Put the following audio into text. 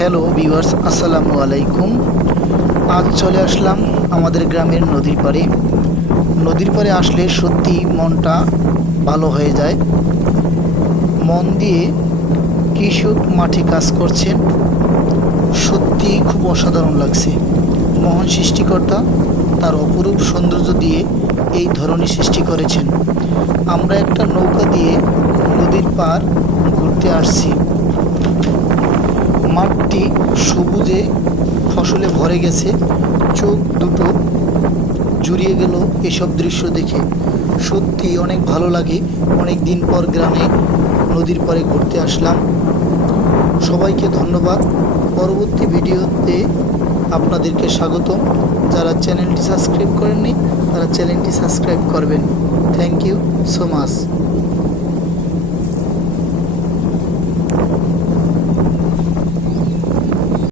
Hello viewers আসসালামু আলাইকুম। আজ চলে আসলাম আমাদের গ্রামের নদীর পাড়ে। নদীর পাড়ে আসলে সত্যি মনটা ভালো হয়ে যায়। মন দিয়ে কৃষক মাঠে কাজ করছেন। সত্যি খুব অসাধারণ লাগছে। মহান সৃষ্টিকর্তা তার অপরূপ সৌন্দর্য দিয়ে এই ধরনের সৃষ্টি করেছেন। আমরা একটা নৌকা দিয়ে নদীর পার ঘুরতে আসছি। মাঠটি সবুজে ফসলে ভরে গেছে। চোখ দুটো জুড়িয়ে গেল এসব দৃশ্য দেখে। সত্যি অনেক ভালো লাগে। অনেক দিন পর গ্রামে নদীর পাড়ে ঘুরতে আসলাম। সবাইকে ধন্যবাদ। পরবর্তী ভিডিওতে আপনাদেরকে স্বাগত যারা চ্যানেলটি সাবস্ক্রাইব করেননি, তারা চ্যানেলটি সাবস্ক্রাইব করবেন। Thank you so much.